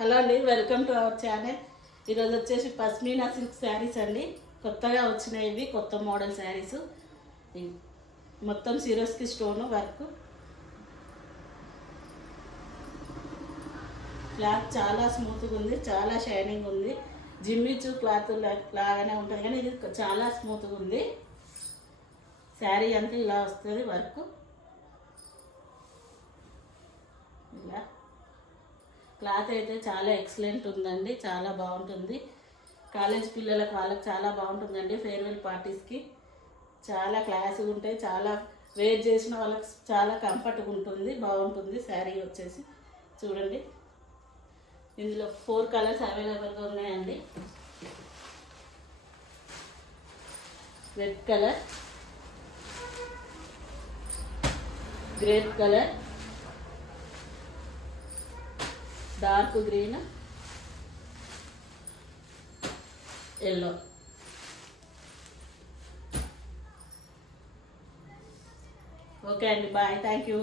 Hello అండి, welcome to our channel. ఈరోజు వచ్చేసి పస్మినా సిల్క్ శారీస్ అండి. కొత్తగా వచ్చినాయి ఇవి, కొత్త మోడల్ శారీస్. మొత్తం సిరోస్కి స్టోన్ వర్క్. క్లాత్ చాలా స్మూత్గా ఉంది, చాలా షైనింగ్ ఉంది. జిమ్మిచు క్లాత్ లాగానే ఉంటుంది, కానీ ఇది చాలా స్మూత్గా ఉంది. శారీ అంతా ఇలా వస్తుంది వర్క్. ఇలా క్లాత్ అయితే చాలా ఎక్సలెంట్ ఉందండి, చాలా బాగుంటుంది. కాలేజ్ పిల్లలకు వాళ్ళకి చాలా బాగుంటుందండి. ఫేర్వెల్ పార్టీస్కి చాలా క్లాస్గా ఉంటాయి. చాలా వేర్ చేసిన వాళ్ళకి చాలా కంఫర్ట్గా ఉంటుంది, బాగుంటుంది. శారీ వచ్చేసి చూడండి, ఇందులో 4 కలర్స్ అవైలబుల్గా ఉన్నాయండి. Red colour, grape colour, dark green, yellow. Okay అండి, బాయ్, థ్యాంక్ యూ.